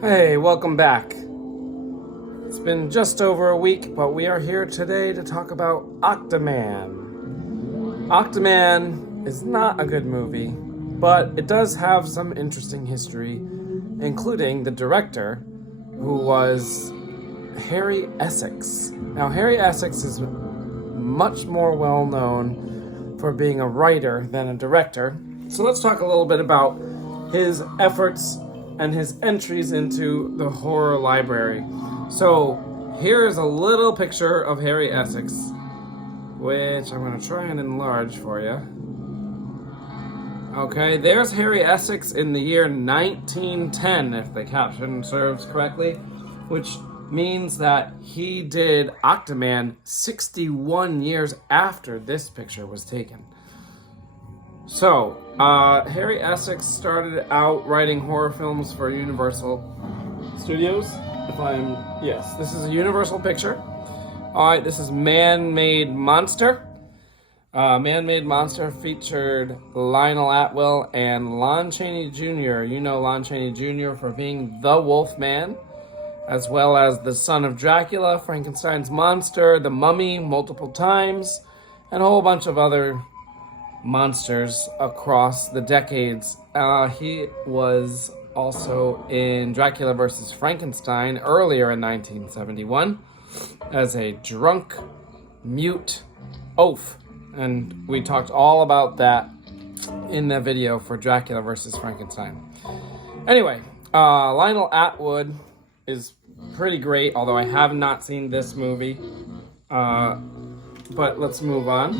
Hey, welcome back. It's been just over a week, but we are here today to talk about Octaman. Octaman is not a good movie, but it does have some interesting history, including the director, who was Harry Essex. Now, Harry Essex is much more well known for being a writer than a director, so let's talk a little bit about his efforts and his entries into the horror library. So here's a little picture of Harry Essex, which I'm going to try and enlarge for you. Okay, there's Harry Essex in the year 1910, if the caption serves correctly, which means that he did Octaman 61 years after this picture was taken. So, Harry Essex started out writing horror films for Universal Studios. Yes, this is a Universal picture. Alright, this is Man-Made Monster. Man-Made Monster featured Lionel Atwill and Lon Chaney Jr. You know Lon Chaney Jr. for being the Wolfman, as well as the son of Dracula, Frankenstein's monster, the Mummy multiple times, and a whole bunch of other monsters across the decades. He was also in Dracula vs. Frankenstein earlier in 1971 as a drunk, mute oaf. And we talked all about that in the video for Dracula vs. Frankenstein. Anyway, Lionel Atwood is pretty great, although I have not seen this movie. But let's move on.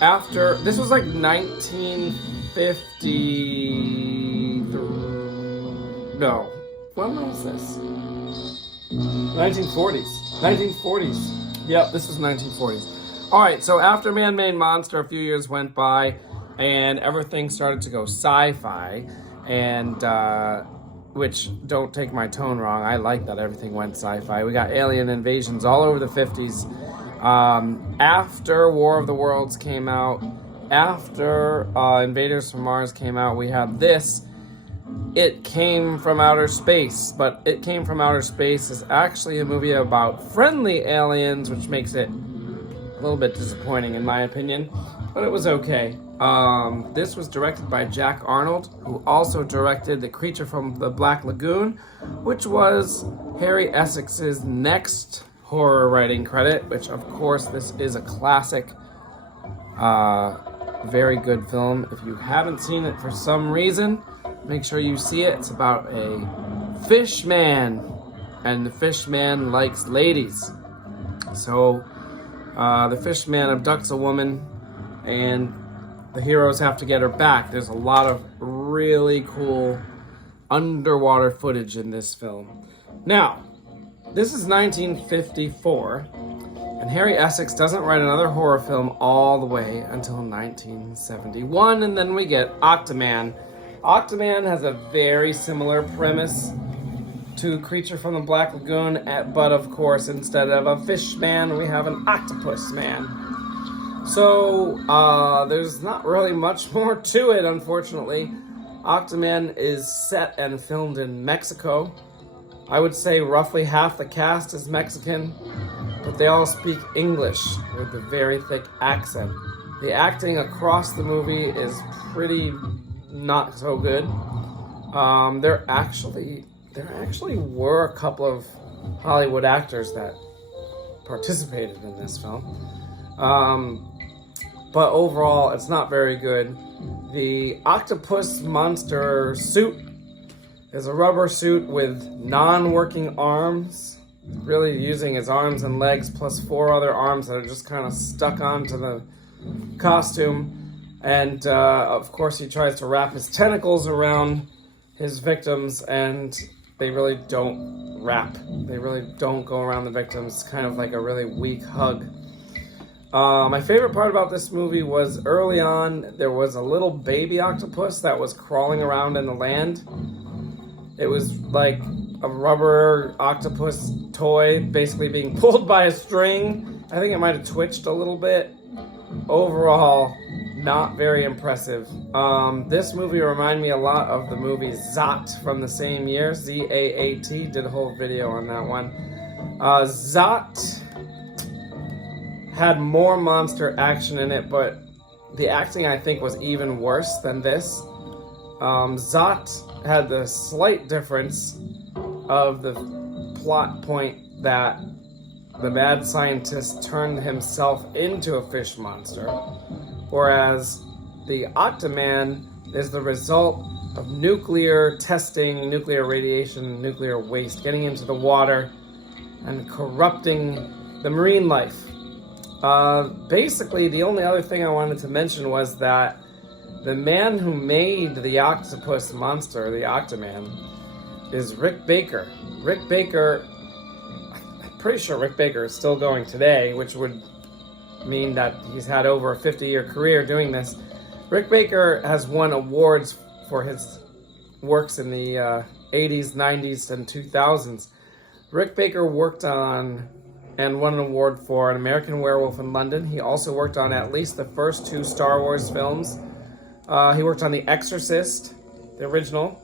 This was like 1953. No, when was this? 1940s. Yep, this was 1940s. All right, so after Man-Made Monster, a few years went by, and everything started to go sci-fi, and which, don't take my tone wrong, I like that everything went sci-fi. We got alien invasions all over the 50s. After War of the Worlds came out, after Invaders from Mars came out, we had this. It Came from Outer Space, but It Came from Outer Space is actually a movie about friendly aliens, which makes it a little bit disappointing in my opinion, but it was okay. This was directed by Jack Arnold, who also directed The Creature from the Black Lagoon, which was Harry Essex's next horror writing credit, which of course this is a classic, very good film. If you haven't seen it for some reason, make sure you see it. It's about a fish man, and the fish man likes ladies. So the fish man abducts a woman, and the heroes have to get her back. There's a lot of really cool underwater footage in this film. Now, this is 1954, and Harry Essex doesn't write another horror film all the way until 1971, and then we get Octaman. Octaman has a very similar premise to Creature from the Black Lagoon, but of course, instead of a fish man, we have an octopus man. So, there's not really much more to it, unfortunately. Octaman is set and filmed in Mexico. I would say roughly half the cast is Mexican, but they all speak English with a very thick accent. The acting across the movie is pretty not so good. There actually were a couple of Hollywood actors that participated in this film. But overall, it's not very good. The octopus monster suit is a rubber suit with non-working arms, really using his arms and legs plus 4 other arms that are just kind of stuck onto the costume. And of course he tries to wrap his tentacles around his victims, and they really don't wrap. They really don't go around the victims. It's kind of like a really weak hug. My favorite part about this movie was early on, there was a little baby octopus that was crawling around in the land. It was like a rubber octopus toy basically being pulled by a string. I think it might have twitched a little bit. Overall, not very impressive. This movie reminded me a lot of the movie Zot from the same year. Z-A-A-T, did a whole video on that one. Zot had more monster action in it, but the acting I think was even worse than this. Zot had the slight difference of the plot point that the mad scientist turned himself into a fish monster, whereas the Octaman is the result of nuclear testing, nuclear radiation, nuclear waste getting into the water and corrupting the marine life. Basically, the only other thing I wanted to mention was that the man who made the octopus monster, the Octaman, is Rick Baker. Rick Baker, I'm pretty sure Rick Baker is still going today, which would mean that he's had over a 50-year career doing this. Rick Baker has won awards for his works in the 80s, 90s, and 2000s. Rick Baker worked on and won an award for An American Werewolf in London. He also worked on at least the first 2 Star Wars films. He worked on The Exorcist, the original.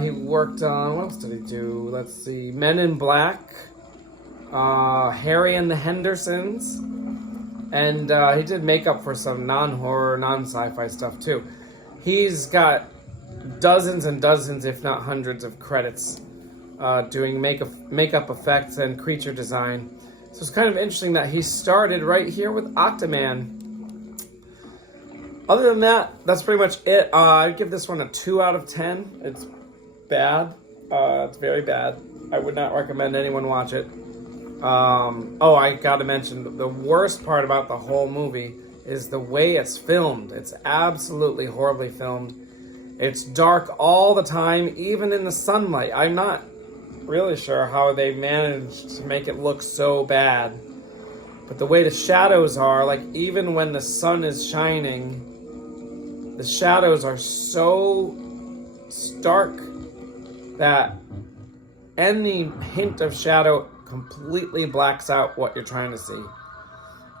He worked on, what else did he do? Let's see, Men in Black, Harry and the Hendersons, and he did makeup for some non-horror, non-sci-fi stuff too. He's got dozens and dozens, if not hundreds, of credits doing makeup effects and creature design. So it's kind of interesting that he started right here with Octaman. Other than that, that's pretty much it. I'd give this one a 2 out of 10. It's bad. It's very bad. I would not recommend anyone watch it. Oh, I gotta mention, the worst part about the whole movie is the way it's filmed. It's absolutely horribly filmed. It's dark all the time, even in the sunlight. I'm not really sure how they managed to make it look so bad. But the way the shadows are, like even when the sun is shining, the shadows are so stark that any hint of shadow completely blacks out what you're trying to see.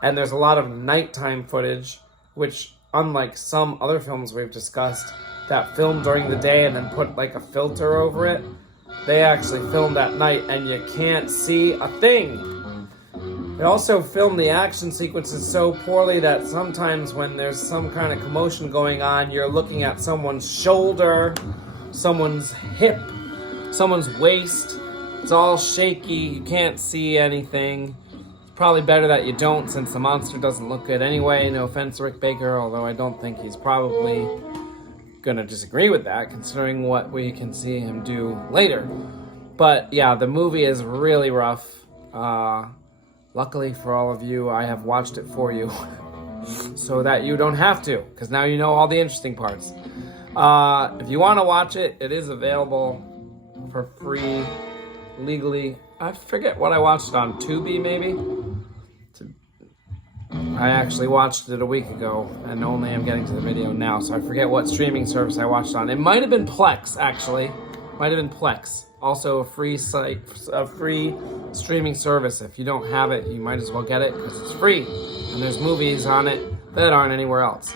And there's a lot of nighttime footage, which, unlike some other films we've discussed that film during the day and then put like a filter over it, they actually filmed at night and you can't see a thing. They also film the action sequences so poorly that sometimes when there's some kind of commotion going on, you're looking at someone's shoulder, someone's hip, someone's waist. It's all shaky, you can't see anything. It's probably better that you don't, since the monster doesn't look good anyway. No offense to Rick Baker, although I don't think he's probably gonna disagree with that, considering what we can see him do later. But yeah, the movie is really rough. Luckily for all of you, I have watched it for you so that you don't have to, because now you know all the interesting parts. If you want to watch it, it is available for free, legally. I forget what I watched it on, Tubi maybe? I actually watched it a week ago and only am getting to the video now, so I forget what streaming service I watched on. It might have been Plex, actually. Might have been Plex. Also a free site, a free streaming service. If you don't have it, you might as well get it because it's free. And there's movies on it that aren't anywhere else.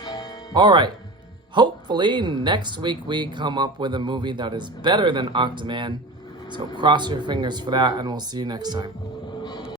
All right. Hopefully next week we come up with a movie that is better than Octaman. So cross your fingers for that, and we'll see you next time.